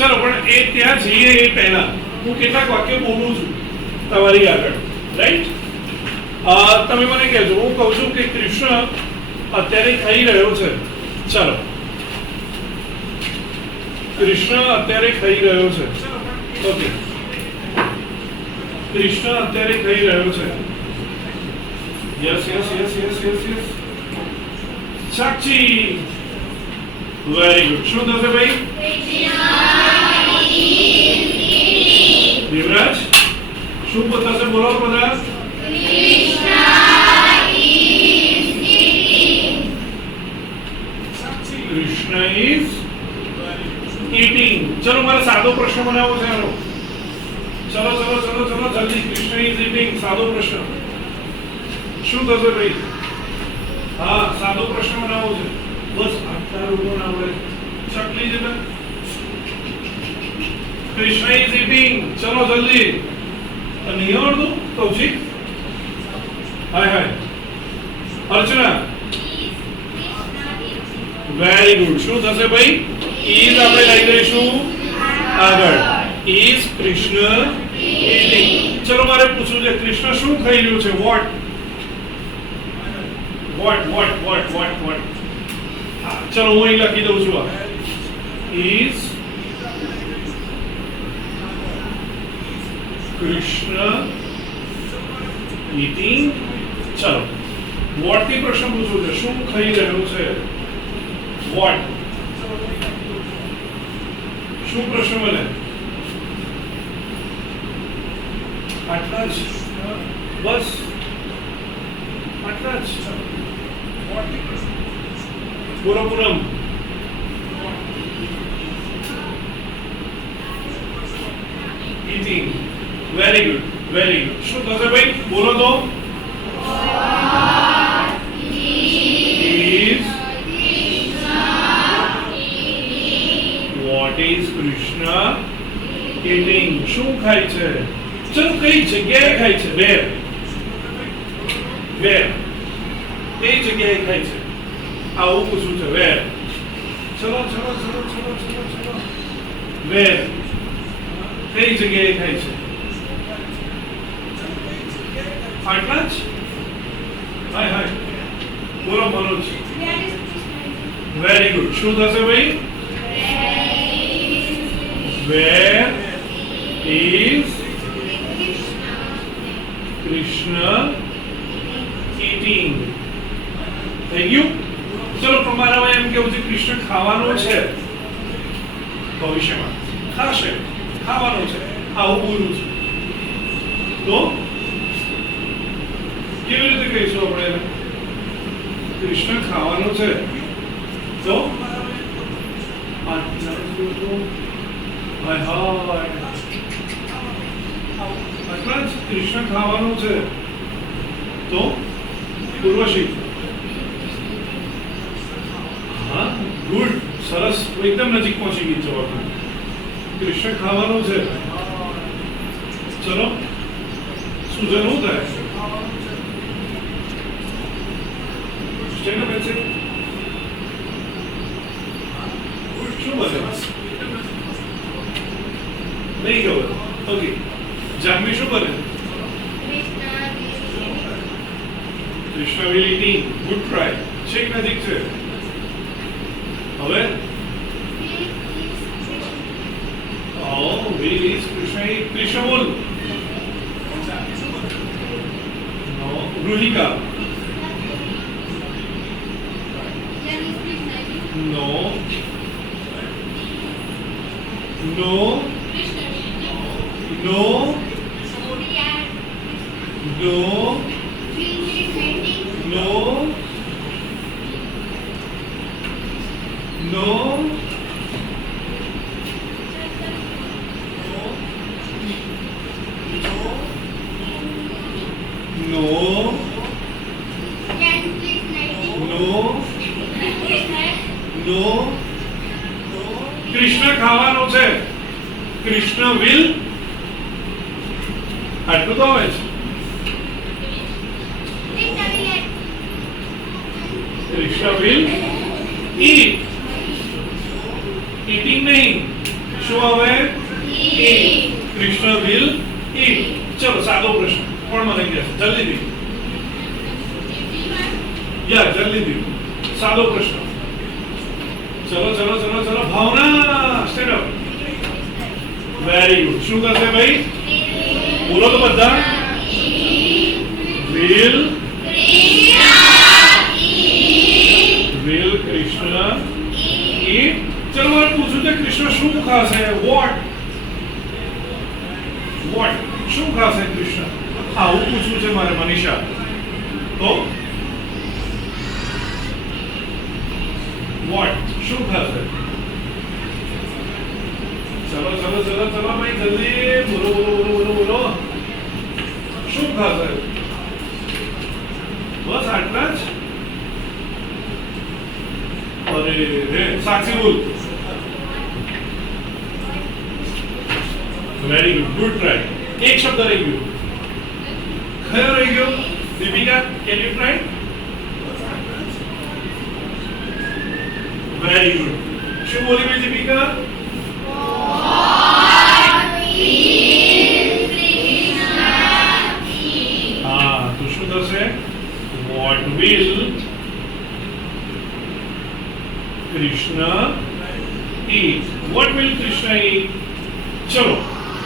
ચલો પણ એ ત્યાં જઈએ એ પહેલા હું કેટલાક વાક્યો બોલું છું તમારી આગળ, રાઈટ? તમે મને કહેજો, હું કહું છું કે કૃષ્ણ અત્યારે ખાઈ રહ્યો છે. ચલો, કૃષ્ણ અત્યારે ખાઈ રહ્યો છે. ઓકે, કૃષ્ણ અત્યારે ખાઈ રહ્યો છે. Yes yes yes yes yes yes. Sakshi, very good. શું થશે ભાઈ? દેવરાજ, શું થશે? બોલો બધા. Krishna is eating. ચલો મારે સાદો પ્રશ્ન બનાવવો છે આનો. ચલો ચલો ચલો ચલો જલ્દી. કૃષ્ણ ઇઝ eating, સાદો પ્રશ્ન. શું થશે ભાઈ? હા, સાદો પ્રશ્ન બનાવવો છે. બસ આટલા લોકો ના આવડે. ચકલી જતા. Krishna is eating. ચલો જલ્દી. નહીં આવડતું કૌશિક? હાય હાય. અર્ચના, વેરી ગુડ. શું થશે ભાઈ? ઇઝ આપણે લઈ લઈશું આગળ. Is Krishna eating. ચલો મારે પૂછવું છે, કૃષ્ણ શું ખાઈ રહ્યો છે? What what what what what what. ચલો હું અહીં લખી દઉં છું. Is Krishna eating. ચલો વોટ થી પ્રશ્ન પૂછવું છે. શું ખાઈ રહ્યો છે? વોટ. શું પ્રશ્ન બને? આટલા જ. બસ આટલા જ. બોલો પૂનમ. eating. Very good, very good. શું થશે ભાઈ? બોલો તો. What is Krishna eating? શું ખાય છે? ચલો કઈ જગ્યાએ ખાય છે? Where? Where? કઈ જગ્યાએ ખાય છે? આવું પૂછું છે. Where? ચલો ચલો ચલો ચલો ચલો ચલો. Where? કઈ જગ્યાએ ખાય છે? આટલા જ. હાય હાય. બોલો મનોજ. Very good. શું થશે ભાઈ? Where is Krishna eating? થઈ ગયું? ચલો તમારામાં એમ કેવું છે કૃષ્ણ ખાવાનો છે ભવિષ્યમાં. ખાશે, ખાવાનો છે, આવું બોલું છું તો કેવી રીતે કહીશું આપણે એને? કૃષ્ણ ખાવાનો છે તો કૃષ્ણ ખાવાનું છે તો પૂર્વશી. હા, ગુડ, સરસ. એકદમ નજીક પહોંચી ગઈ છો. કૃષ્ણ ખાવાનું છે. ચલો સુજન શું થાય? શું બને? નહીં ખબર. ઓકે, જાનવી શું બને? Krishna will eating. Good try. છેક નજીક છે. હવે will is Krishna eat. Krishna બોલ. નો. રૂહિકા. નો. નો. No. No. No. No. No. No. Krishna ખાવાનો છે. કૃષ્ણ will. આટલું તો આવે છે. Krishna will eat. eating નહીં. શું આવે? eat. Krishna will eat. ચલો સાદો પ્રશ્ન કોણ મને કહે છે જલ્દીથી? યા જલ્દીથી સાદો પ્રશ્ન. ચલો ચલો ચલો ચલો ભાવના સ્ટેન્ડ અપ. Very good. શું કરશે ભાઈ? બોલો તો બધા. will Krishna eat. ચલો મારે પૂછું છે કૃષ્ણ શું ખાશે? what શું ખાશે કૃષ્ણ? આવું પૂછવું છે મારે મનીષા. તો what શું ખાશે? ચલો ચલો ચલો ચલો ભાઈ જલ્દી બોલો બોલો બોલો બોલો બોલો. શું ખાશે? બસ આટલા જ? અરે રે સાક્ષી બોલ. Very good. Good try. એક શબ્દ રહી ગયો. કયો રહી ગયો? Deepika can you try? Very good. શું બોલી ભાઈ દીપિકા? હા તો શું થશે? what will Krishna eat? what will Krishna eat? ચલો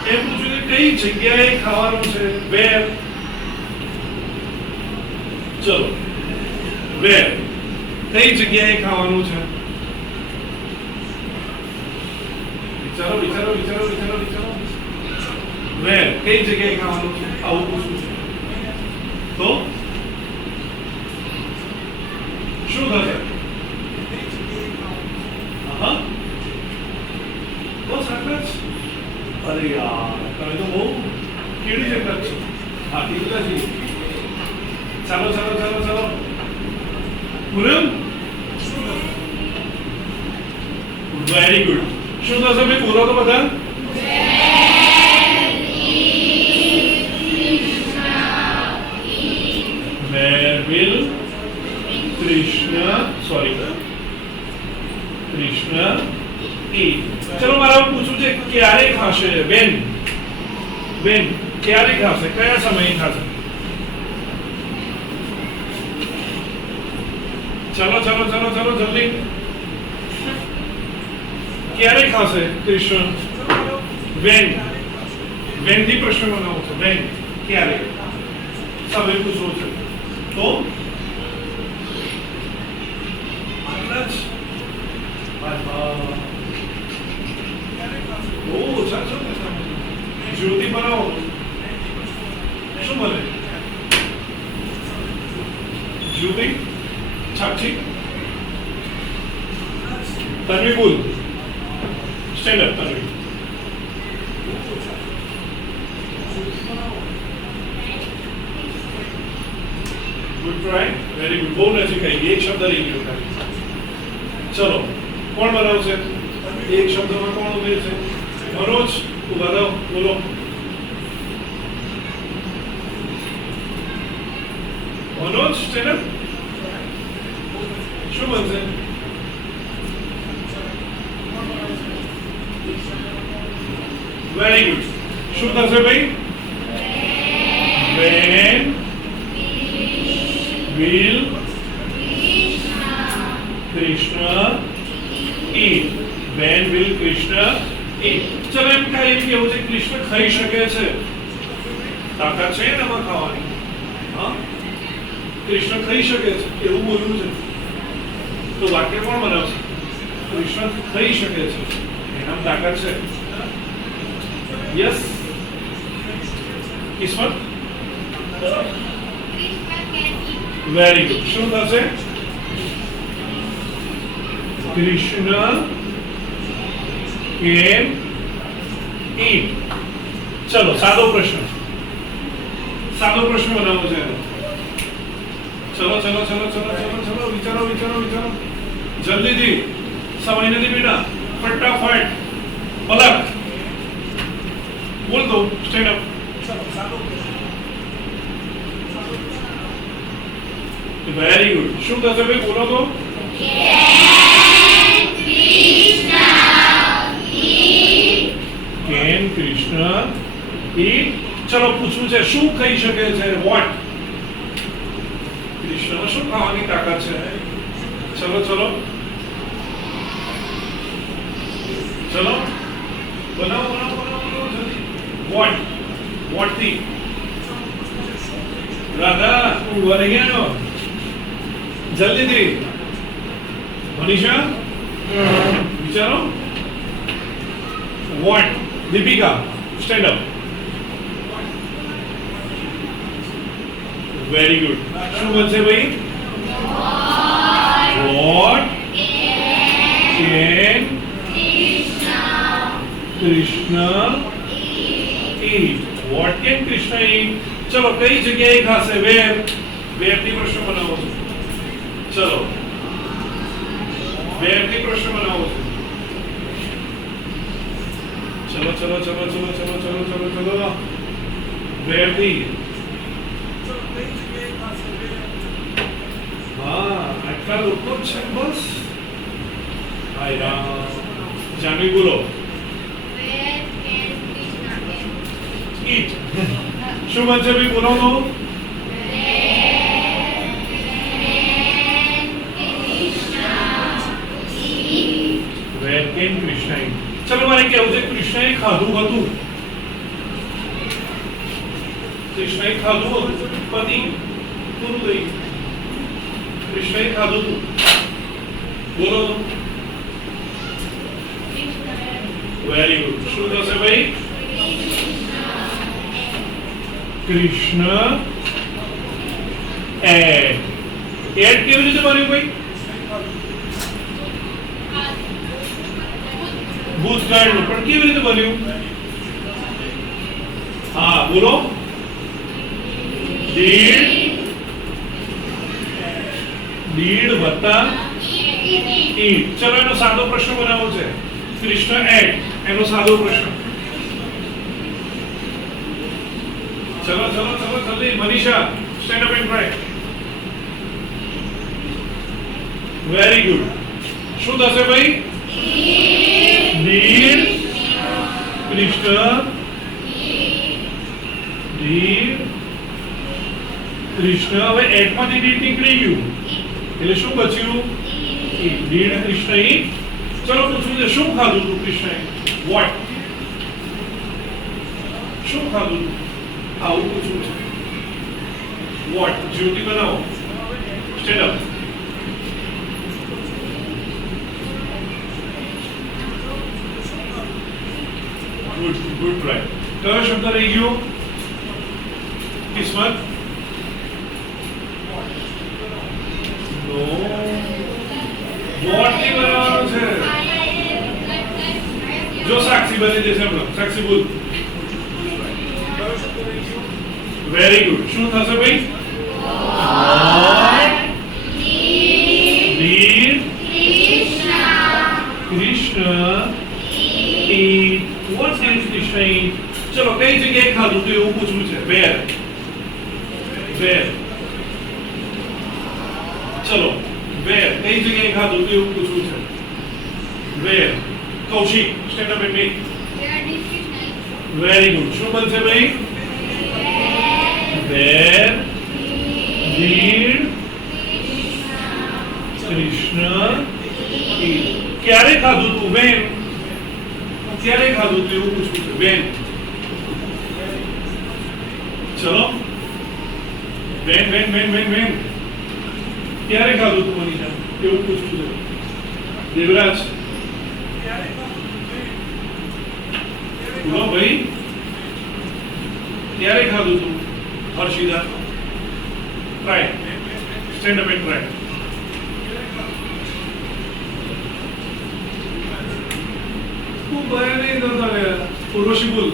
એ પૂછ્યું કે કઈ જગ્યાએ ખાવાનું છે? where. ચલો where કઈ જગ્યાએ ખાવાનું છે? વિચારો વિચારો વિચારો વિચારો વિચારો. where કઈ જગ્યાએ ખાવાનું છે? આવું પૂછવું છે તો શું થશે? હા બસ આટલા જ? અરે યાર તમે તો બહુ કેવી જગ્યા છો. હા ઠીક છે. ચાલો ચાલો ચાલો ચાલો પૂનમ. Very good. શું થશે ભાઈ બોલો તો બધા? where will Krishna eat? ચલો મારે પૂછવું છે ક્યારે ખાશે? when ક્યારે ખાશે? કયા સમયે ખાશે? ચલો ચલો ચલો ચલો જલ્દી. ક્યારે ખાશે કૃષ્ણ? when થી પ્રશ્ન બનાવો છો. when ક્યારે સમય પૂછવો છે તો જ્યોતિ બનાવો. શું બને? જ્યોતિ છાપછી. તન્વી બોલ. Stand up Tanvi. Good try. Very good. બહુ નજીક આવી ગઈ. એક શબ્દ રહી ગયો ખાલી. ચલો કોણ બનાવશે? એક શબ્દમાં કોણ ઉભે છે? મનોજ ઉભા થાઓ બોલો. Manoj stand up. શું બનશે? Very good. શું થશે ભાઈ? when will Krishna eat? when will Krishna eat? ચલો એમ કાંઈ કેવું છે કૃષ્ણ ખાઈ શકે છે? તાકાત છે એનામાં ખાવાની? હા કૃષ્ણ ખાઈ શકે છે એવું બોલવું છે તો વાક્ય કોણ બનાવશે? કૃષ્ણ ખાઈ શકે છે એનામાં તાકાત છે. યસ કિસ્મત. Very good. શું થશે? Krishna can eat. ચલો સાદો પ્રશ્ન બનાવો છે. ચલો ચલો ચલો ચલો ચલો ચલો વિચારો વિચારો વિચારો જલ્દીથી. સમય નથી બેટા. ફટાફટ પલક બોલ દો. Stand up. Very good. શું થશે ભાઈ બોલો તો? કૃષ્ણ ઈ ચલો પૂછવું છે શું કહી શકે છે વોટ કૃષ્ણ શું ખાવાની તાકાત છે ચલો ચલો ચલો બનાવો બનાવો બનાવો જલ્દી વોટ થી રાધા ઉભા રહી ગયા જલ્દીથી મનીષા વિચારો what Deepika stand up very good શું બનશે ભાઈ what can Krishna eat what can Krishna eat ચલો કઈ જગ્યાએ ખાશે વેર થી પ્રશ્ન બનાવો ચલો વેર થી પ્રશ્ન બનાવો ચલો ચલો ચલો ચલો ચલો ચલો ચલો ચલો વેર થી હા આટલા લોકો છે બસ હાય રામ જાનવી બોલો eat શું બનશે ભાઈ બોલો તો where can Krishna eat ચલો મારે કેવું છે કૃષ્ણએ ખાધું હતું કૃષ્ણએ ખાધું હતું પતિ પૂરું થઈ કૃષ્ણએ ખાધું હતું બોલો વેરી ગુડ શું થશે ભાઈ કૃષ્ણ એડ કેવી રીતે બન્યું ભાઈ ભૂતકાળનું પણ કેવી રીતે બન્યું હા બોલો દીડ વત્તા ઈટ ચલો એનો સાદો પ્રશ્ન બનાવવો છે કૃષ્ણ એડ એનો સાદો પ્રશ્ન ચલો ચલો ચલો જલ્દી Manisha stand up and try very good શું થશે ભાઈ દીડ કૃષ્ણ દીડ કૃષ્ણ હવે એટ માંથી દીડ નીકળી ગયું એટલે શું બચ્યું દીડ કૃષ્ણ ઈ ચલો પૂછવું છે શું ખાધું તું કૃષ્ણએ વોટ શું ખાધું તું આવું પૂછવું છે વોટ જ્યોતિ બનાવો stand up good good try કયો શબ્દ રહી ગયો કિસ્મત નો વોટ થી બનાવવાનું છે જો સાક્ષી બની જશે હમણાં સાક્ષી બોલ વેરી ગુડ શું થશે ભાઈ Krishna what can Krishna eat ચલો કઈ જગ્યાએ ખાધું તો એવું પૂછવું છે વેર ચલો વેર કઈ જગ્યાએ ખાધું તો એવું પૂછવું છે where Kaushik stand up and very good શું બનશે ભાઈ વેર દીડ કૃષ્ણ ક્યારે ખાધું તું વેન ક્યારે ખાધું તું એવું પૂછવું છે વેન ચલો when when when when when ક્યારે ખાધું તું મનીષા એવું પૂછવું છે દેવરાજ બોલો ભાઈ ક્યારે ખાધું તું Harshida try stand up and try ખૂબ ભય નહીં કરતા રહ્યા ઉર્વશી બોલ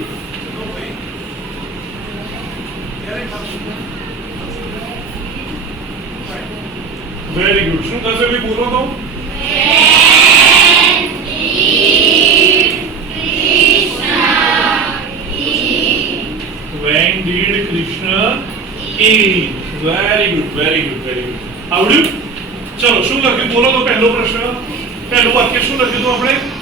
વેરી ગુડ શું થશે ભાઈ બોલો તો when did Krishna eat very good very good very good આવડ્યું ચલો શું લખ્યું બોલો તો પહેલો પ્રશ્ન પહેલું વાક્ય શું લખ્યું હતું આપણે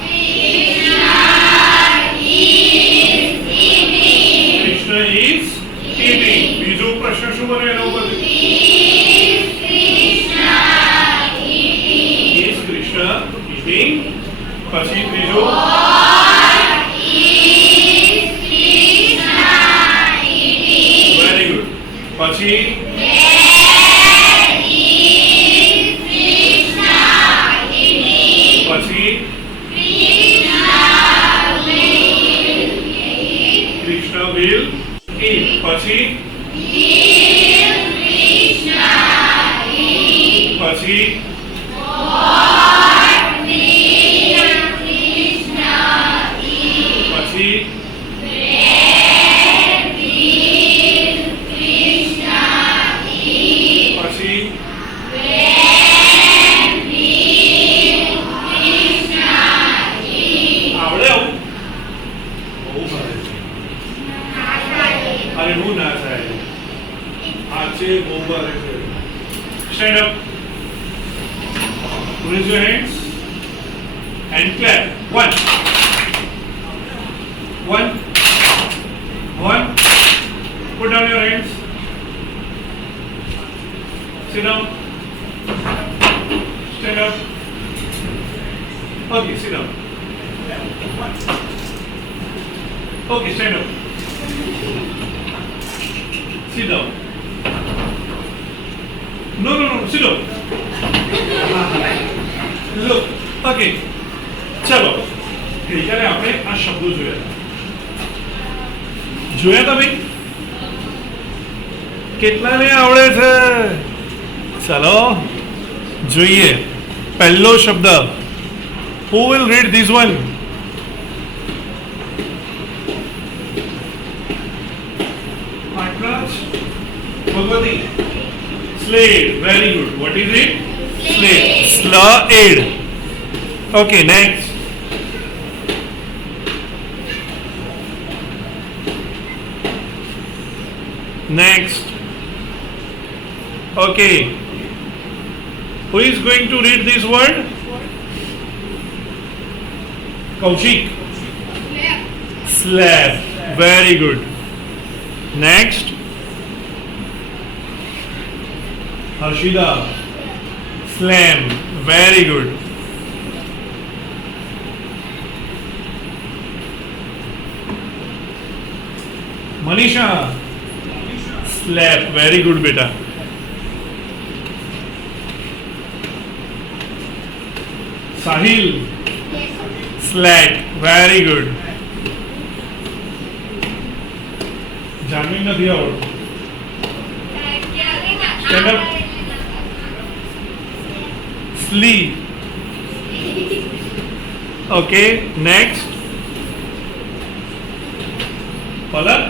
બન્યું એના ઉપરથી? Is Krishna eating? પછી ત્રીજો વેરી ગુડ. પછી પછી Krishna will eat. પછી પછી પછી પછી આવડે આવું? બહુ ભારે છે. અરે હું ના થાય આ છે બહુ ભારે છે. Stand up, raise your hands and clap. One. Put down your hands. Sit down. Stand up. Okay, sit down. Okay, stand up. Sit down. No, sit down. Look, okay. ચલો ગઈકાલે આપણે આ શબ્દો જોયા હતા ભાઈ? કેટલાને આવડે છે? ચલો જોઈએ. પહેલો શબ્દ, who will read this one? પાટરાજ Bhagwati. Slade. Very good. What is it? Slade. Slade. Okay, next. Next. Okay. Who is going to read this word? Kaushik. Slab. Very good. Next. Harshida. Slam. Very good. Manisha. Slap. Very good beta. Sahil. Slat. Very good. Janvi નથી આવડતું. Stand up. Sleep. Okay, next. Palak.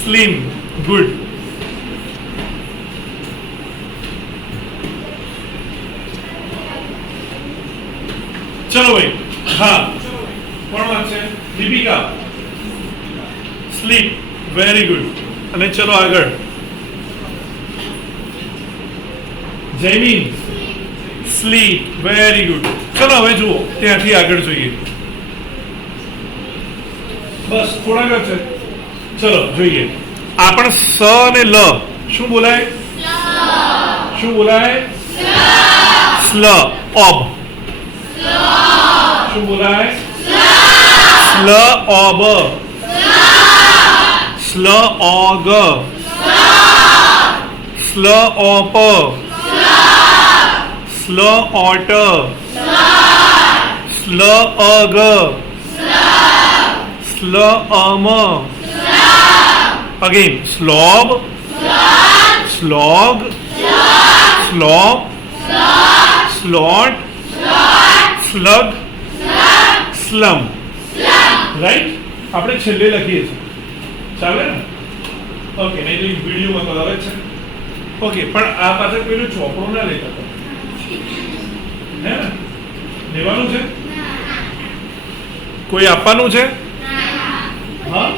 Slim. Good. ચલો ભાઈ. હા, કોણ વાંચશે? Deepika. Slip. Very good. અને ચલો આગળ. જૈમીન. સ્લીપ. Very good. ચલો હવે જુઓ, ત્યાંથી આગળ જોઈએ. બસ થોડાક જ છે. ચલો જોઈએ. આ પણ સ અને લ શું બોલાય? શું બોલાય? સ્લ. ઓબ. શું બોલાય? સ્લ ઓબ. સ્લ ઓગ. સ્લ ઓપ. સ્લ ઓટ. સ્લ અગ. સ્લ અમ. Again, slob, slog, slop, slot, slug, slum. Right? આપણે છેલ્લે લખીએ છીએ. ચાલે ને? ઓકે, નહીં તો વિડીયોમાં તો આવે છે. ઓકે, પણ આ પાછળ કોઈનું ચોપડું ના લેતા હતા. હે ને? લેવાનું છે? કોઈ આપવાનું છે? હા?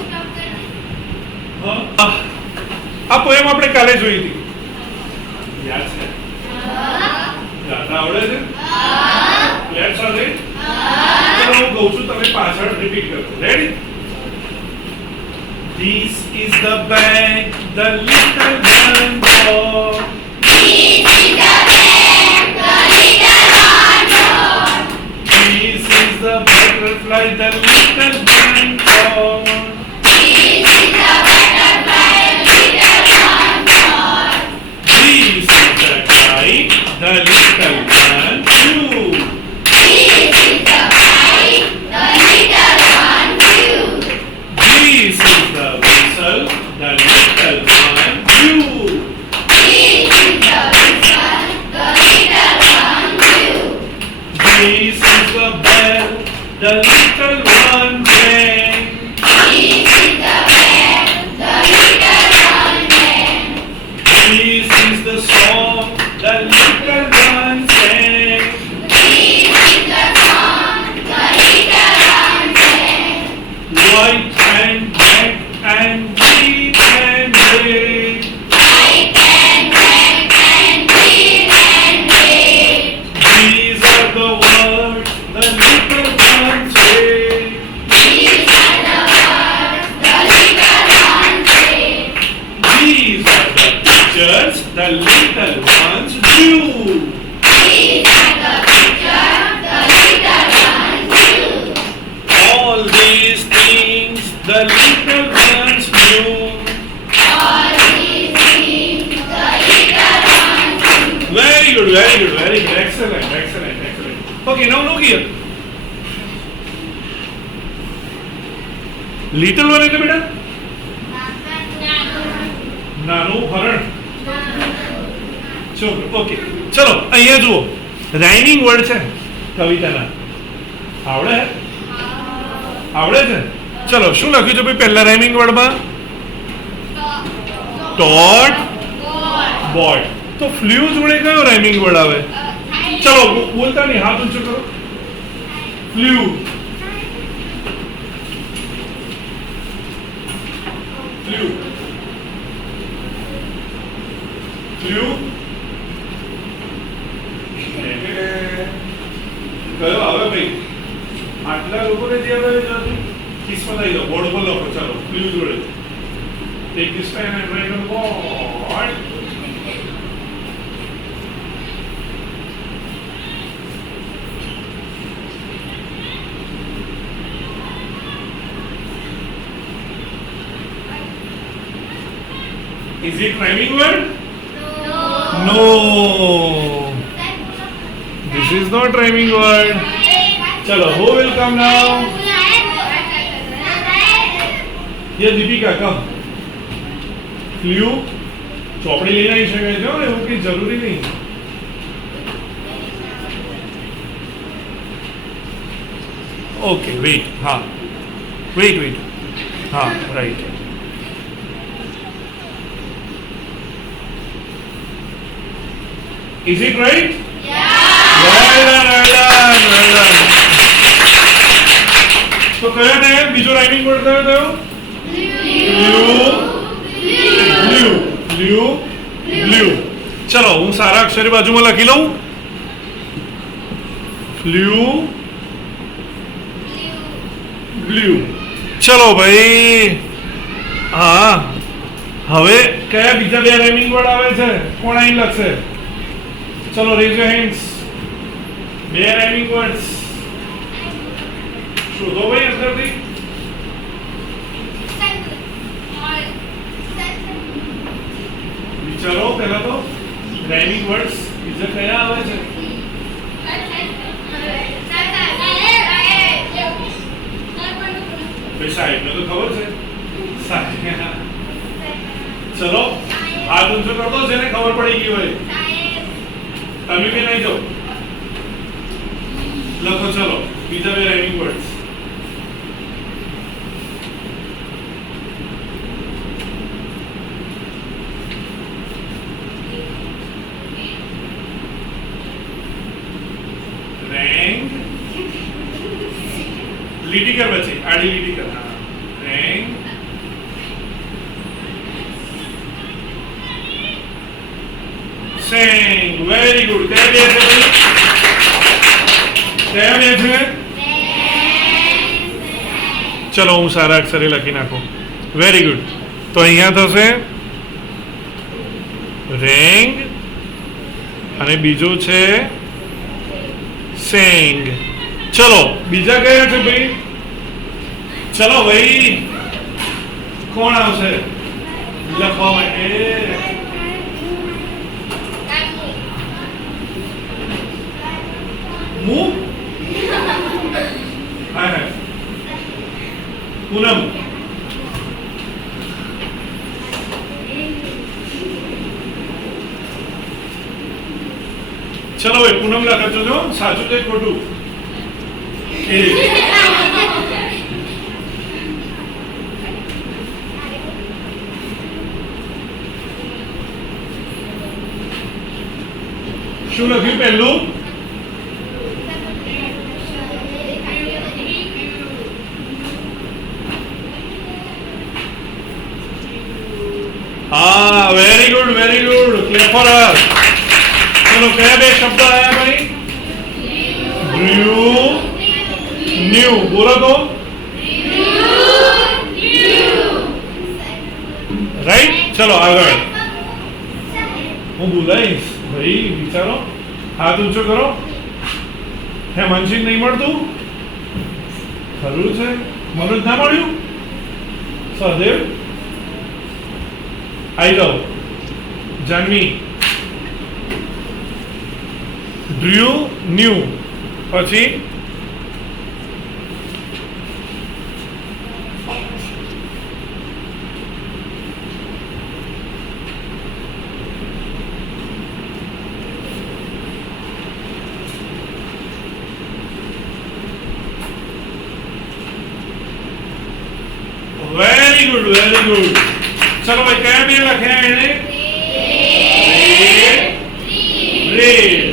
આ પોએમ આપણે કાલે જોઈ હતી. યાદ છે? યાદ આવડે છે? લેટ્સ સાથે હું કહું છું તમે પાછળ રિપીટ કરો. Ready? This is the bag the little one bought. This is the bag the little one bought. This is the butterfly the little one caught. This is the butterfly the little one bought. This is the kite the little one flew. This is the kite the little one flew. This is the whistle the little one blew. This is the whistle the little one blew. This is the bell the little one rang. This is the bell the little one rang. This is the song the little one sang. This is the song the little one sang. White and black and green and red. White and black and green and red. These are the words the little one said. These are the words the little one said. These are the pictures the little ones drew. These are the pictures the little one drew. All these things the little ones knew. All these things the little one knew. Very good, very good, very good. Excellent, excellent, excellent. Okay, now look here. Little one એટલે બેટા નાનું હરણ. Okay ચલો અહીંયા જુઓ rhyming word છે કવિતાના આવડે આવડે છે ચલો શું લખ્યું છે ભાઈ પહેલા રાઇમિંગ વર્ડમાં ટોટ બોટ તો ફ્લ્યુ જોડે કયો રાઇમિંગ વર્ડ આવે ચલો બોલતા નહીં હાથ ઊંચો કરો ફ્લ્યુ ફ્લ્યુ ફ્લ્યુ કયો આવે ભાઈ આટલા લોકોને જે આવે કિસ્મત આવી જાઓ બોર્ડ પર લખો ચાલો ફ્લ્યુ જોડે take this pen and write on the board. Is it rhyming word? No. This is not rhyming word. Chalo, who will come now? Here, Deepika, come. Flew. ચોપડી લઈને આવી શકે છે એવું કંઈ જરૂરી નહીં ઓકે વેઇટ હા વેઇટ હા right Is it right? Yeah. Well done. તો કયો ને બીજો રાઇમિંગ વર્ડ કયો થયો? Blue. ચલો હું સારા અક્ષરે બાજુમાં લખી લઉં blue. ચલો ભાઈ હા હવે કયા બીજા બે રાઇમિંગ વર્ડ આવે છે કોણ અહીં લખશે ચલો રેઝ યોર હેન્ડ્સ બે રાઇમિંગ વર્ડ્સ શોધો ભાઈ અંદરથી વિચારો પહેલા તો રાઇમિંગ વર્ડ્સ બીજા કયા આવે છે ભાઈ સાહેબને તો ખબર છે સાહેબ ચલો હાથ ઊંચો કર દો જેને ખબર પડી ગઈ હોય તમે બી નહીં જાઓ લખો ચલો બીજા બે રાઇમિંગ વર્ડ્સ રેંગ લીટી કર પછી આડી લીટી કર હા રેંગ સેંગ વેરી ગુડ કયા બે છે ભાઈ કયા બે છે ચલો હું સારા અક્ષરે લખી નાખું વેરી ગુડ. તો અહીંયા થશે રેંગ અને બીજો છે સેંગ. ચલો બીજા કયા છે ભાઈ? ચલો ભાઈ કોણ આવશે લખવા માટે? મું હા પૂનમ. ચલો ભાઈ પૂનમ લખજો છો. સાચું છે ખોટું? શું લખ્યું પહેલું? હા very good very good. Clap for her. ચલો કયા બે શબ્દ આયા ભાઈ? Blue new. બોલો તો. રાઈટ. ચલો આગળ હું બોલાઈશ ભાઈ. વિચારો. હાથ ઊંચો કરો. હે મનસિંહ નહીં મળતું? ખરું છે? મનોજ ના મળ્યું? સહદેવ આઈ જાઓ. Jahnavi dew new. પછી વેરી ગુડ વેરી ગુડ. ચલો ભાઈ કયા બે લખ્યા એને? રેડ.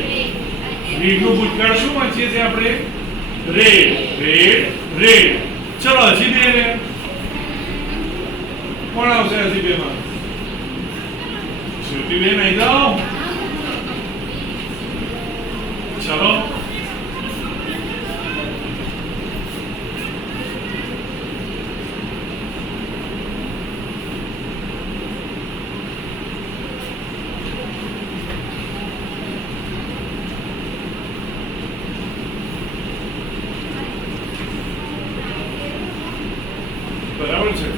રેડ નું ભૂતકાળ શું વાંચીએ છીએ આપણે? Red red red. ચલો હજી બે ને કોણ આવશે? હજી બે માં શ્રુતિ બેન આવી જાઓ. ચલો બરાબર છે.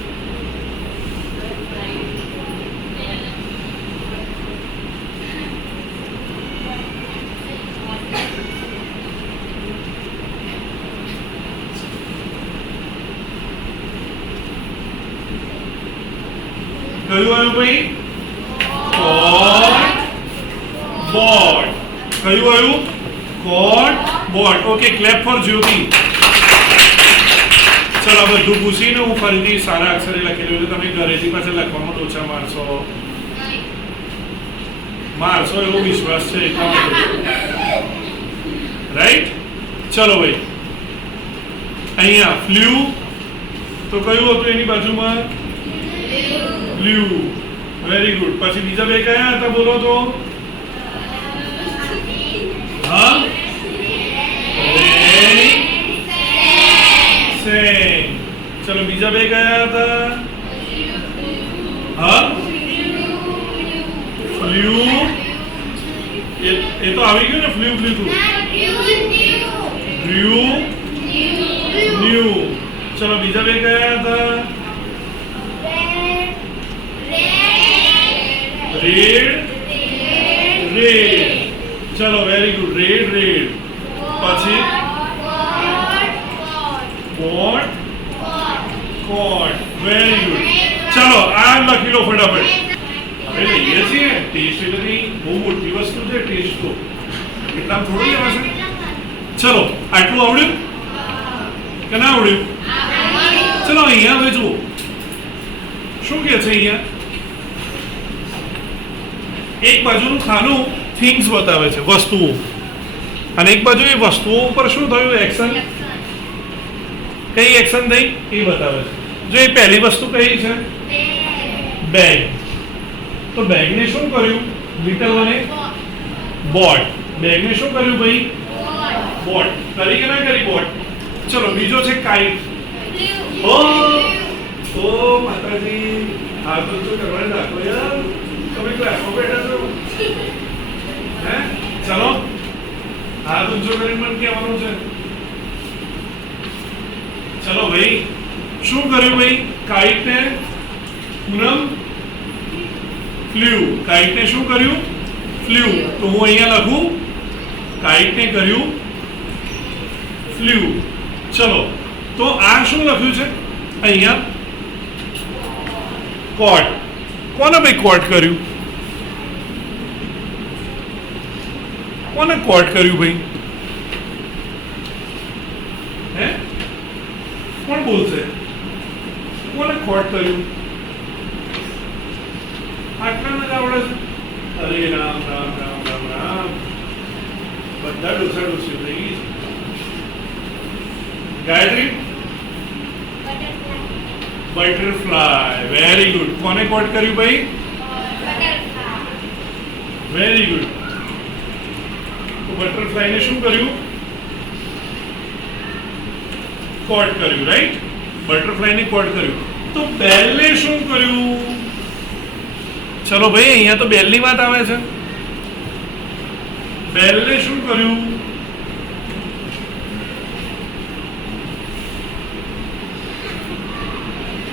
કયું આવ્યું ભાઈ? કોટ બોર્ડ. કયું આવ્યું? કોટ બોર્ડ. ઓકે ક્લેપ ફોર જ્યોતિ. ચલો બધું પૂછીને હું ફરીથી સારા અક્ષરે લખેલું એટલે તમે ઘરેથી પાછળ લખવામાં ઓછા મારશો એવો વિશ્વાસ છે. રાઈટ. ચલો ભાઈ અહીંયા ફ્લ્યુ તો કયું હતું એની બાજુમાં? બ્લ્યુ. Very good. પછી બીજા બે કયા હતા બોલો તો? હા સેંગ. ચલો બીજા બે કયા હતા? હા ફ્લ્યુ. એ તો આવી ગયું ને flew flew two. Blue new. ચલો બીજા બે કયા હતા? Red red. ચલો વેરી ગુડ. Red red. પછી કોટ કોટ. Very good. ચલો આ લખી લો ફટાફટ. હવે લઈએ છીએ ટેસ્ટ એટલે બહુ મોટી વસ્તુ છે ટેસ્ટ તો. એટલા થોડું લેવાશે. ચલો આટલું આવડ્યું કે ના આવડ્યું? ચલો અહીંયા હવે જુઓ શું કહે છે અહીંયા. એક બાજુનું ખાનું થિંગ્સ બતાવે છે વસ્તુઓ અને એક બાજુ એ વસ્તુઓ ઉપર શું થયું એક્શન કઈ એક્શન થઈ એ બતાવે છે. જો એ પહેલી વસ્તુ કઈ છે? બેગ. તો બેગને શું કર્યું? Little વને boat. બેગને શું કર્યું ભાઈ? બોટ. કરી કે ના કરી બોટ? ચલો બીજો છે કાઇટ. ઓ ઓ માતાજી હાથ ઊંચો કરવાની રાખો યાર તમે ક્લાસમાં બેઠા છો હે ચલો હાથ ઊંચો કરીને મને કહેવાનું છે ચલો ભાઈ શું કર્યું ભાઈ કાઇટને પૂનમ ફ્લ્યુ કાઇટને શું કર્યું ફ્લ્યુ તો હું અહીંયા લખું કાઇટને કર્યું ફ્લ્યુ ચલો તો આ શું લખ્યું છે અહીંયા કોટ કોને ભાઈ કોટ કર્યું કોને કોટ કર્યું ભાઈ હે કોણ બોલશે કોને કોટ કર્યું આટલાને જ આવડે છે અરે રામ રામ રામ રામ રામ બધા ડોસા ડોસી થઈ ગઈ ગાયત્રી બટરફ્લાય વેરી ગુડ કોને કોટ કર્યું ભાઈ વેરી ગુડ તો બટરફ્લાય ને શું કર્યું કોટ કર્યું રાઈટ બટરફ્લાય ને કોટ કર્યું તો બેલ ને શું કર્યું ચલો ભાઈ અહીંયા તો બેલ ની વાત આવે છે બેલ ને શું કર્યું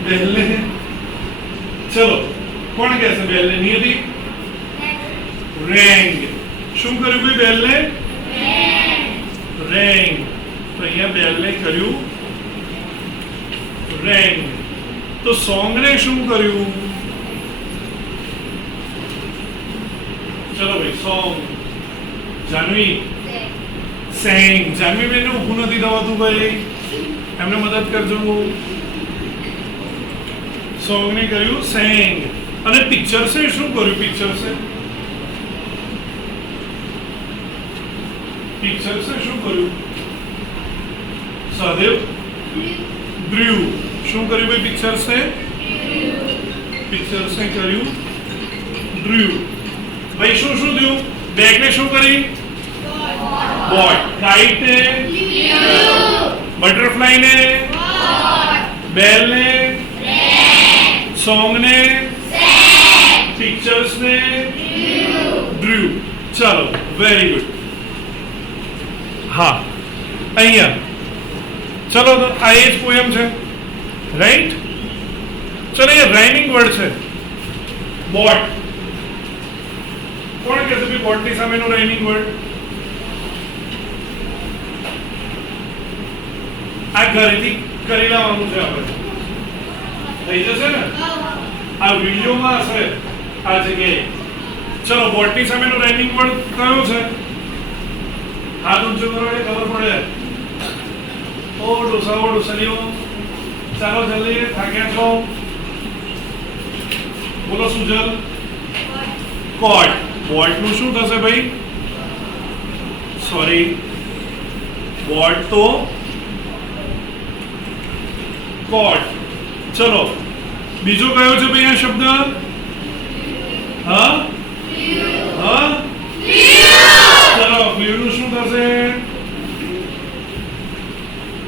બેલ ને ચલો કોણ કહેશે બેલ ને નિયતિ રેંગ શું કર્યું ભાઈ બેલ ને રેંગ તો અહીંયા બેલ ને કર્યું રેંગ તો સોંગ ને શું કર્યું ચલો ભાઈ સોંગ જાનવી સેંગ જાનવી બેન ઊભું નથી થવાતું ભાઈ એમને મદદ કરજો સોંગ ને કર્યું સેંગ અને પિક્ચર્સે શું કર્યું પિક્ચર્સે શું કર્યું સહદેવ બ્રુ શું કર્યું ભાઈ પિક્ચર્સે કર્યું બ્રુ ભાઈ શું શું થયું બેગ ને શું કરી બોટ કાઇટ ને બટરફ્લાય ને બેલ ને સોંગ ને પિક્ચર્સ ને ડ્રુ ચાલો વેરી ગુડ હા અહીંયા ચલો તો આ એ જ પોયમ છે રાઈટ ચલો એ રાઇમિંગ વર્ડ છે બોટ કોણ કહેશે કે બોટ ની સામેનો રાઇમિંગ વર્ડ આ ઘરેથી કરી લાવવાનું છે આપણે થઈ જશે ને આ વિડીયોમાં હશે આ જગ્યાએ ચલો બોટ ની સામેનો રાઇમિંગ વર્ડ કયો છે હાથ ઊંચો કરો એટલે ખબર પડે ઓ ડોસાલીઓ ચાલો જલ્દી થાક્યા છો બોલો સુજલ કોટ બોટ નું શું થશે ભાઈ સોરી બોટ તો કોટ ચલો બીજો કયો છે ભાઈ આ શબ્દ હા હા ચલો ફ્લ્યુ નું શું થશે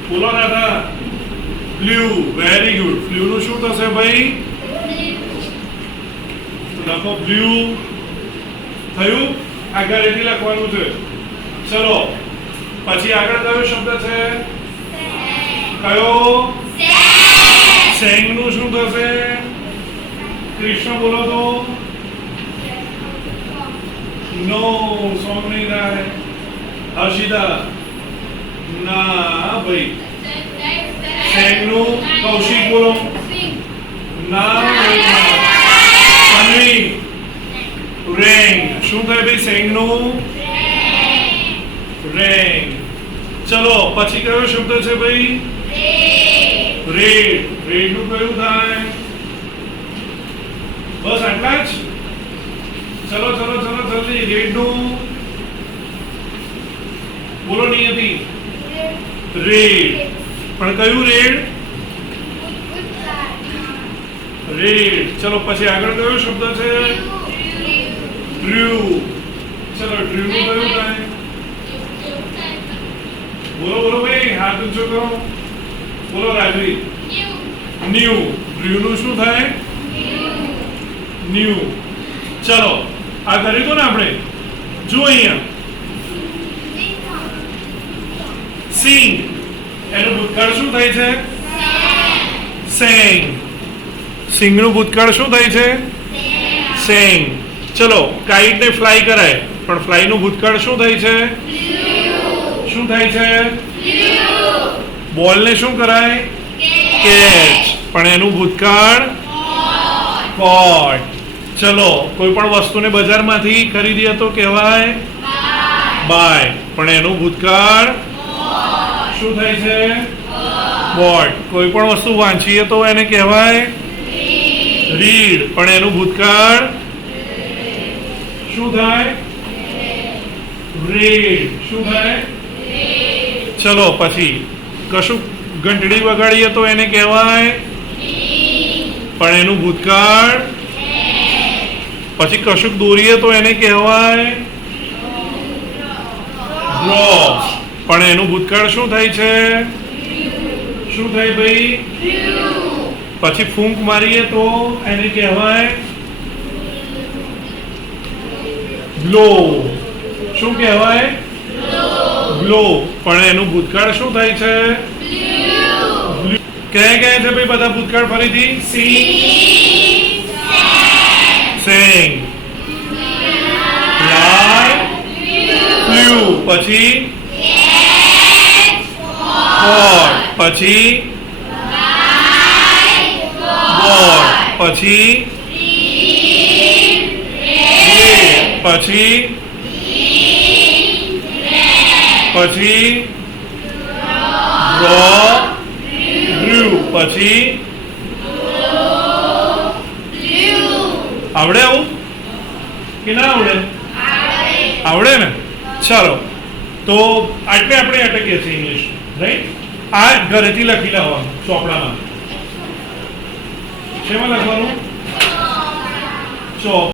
બોલો દાદા ફ્લ્યુ વેરી ગુડ ફ્લ્યુ નું શું થશે ભાઈ લખો ફ્લ્યુ થયું આગળ એથી લખવાનું છે ચલો પછી આગળ કયો શબ્દ છે કયો સેંગ નું શું થશે કૃષ્ણ બોલો તો નો સોંગ નહીં થાય હર્ષિતા ના ભાઈ સેંગ નું કૌશિક બોલો ના અનવી રેંગ શું થાય ભાઈ સેંગ નું રેંગ ચલો પછી કયો શબ્દ છે ભાઈ રેડ રેડ નું કયું થાય બસ આટલા જ ચલો ચલો ચલો જલ્દી રેડ નું બોલો નિયતિ રેડ પણ કયું રેડ રેડ ચલો પછી આગળ કયો શબ્દ છે ડ્રુ ચલો ડ્રુ નું કયું થાય બોલો બોલો ભાઈ હાથ ઊંચો કરો બોલો રાજવી ન્યू બ્લ્યુનું શું થાય? ન્યૂ. ચલો આ કર્યું હતું ને આપણે. જો અહીંયા સિંગ એનું ભૂતકાળ શું થાય છે? સેંગ. સિંગનું ભૂતકાળ શું થાય છે? સેંગ. ચલો કાઇટ ને ફ્લાય કરાય પણ ફ્લાય નું ભૂતકાળ શું થાય છે? શું થાય છે? બોલ ને શું કરાય? કેચ. પણ એનું ભૂતકાળ કોટ. ચલો કોઈ પણ વસ્તુને બજારમાંથી ખરીદીએ તો કહેવાય બાય. પણ એનું ભૂતકાળ શું થાય છે? બોટ. કોઈ પણ વસ્તુ વાંચીએ તો એને કહેવાય રીડ. પણ એનું ભૂતકાળ શું થાય? રેડ. શું થાય? ચલો પછી કશું ઘંટડી વગાડીએ તો એને કહેવાય પણ એનું ભૂતકાળ. પછી કશુંક દોરીએ તો એને કહેવાય ડ્રો. પણ એનું ભૂતકાળ શું થાય છે? શું થાય ભાઈ? પછી ફૂંક મારીએ તો એને કહેવાય બ્લો. શું કહેવાય? બ્લો. પણ એનું ભૂતકાળ શું થાય છે? ક્યાં ક્યાં છે ભાઈ બધા ભૂતકાળ ફરીથી? Sang, fly, flew. પછી કોટ. પછી બોટ. પછી પછી પછી ડ્રો ડ્રુ. પછી આવડે આવું કે ના આવડે? આવડે ને. ચાલો તો આટલે આપણે અટકીએ છીએ ઇંગ્લિશ, રાઈટ. આ ઘરેથી લખી લાવવાનું ચોપડામાં. શેમાં લખવાનું? ચોપ.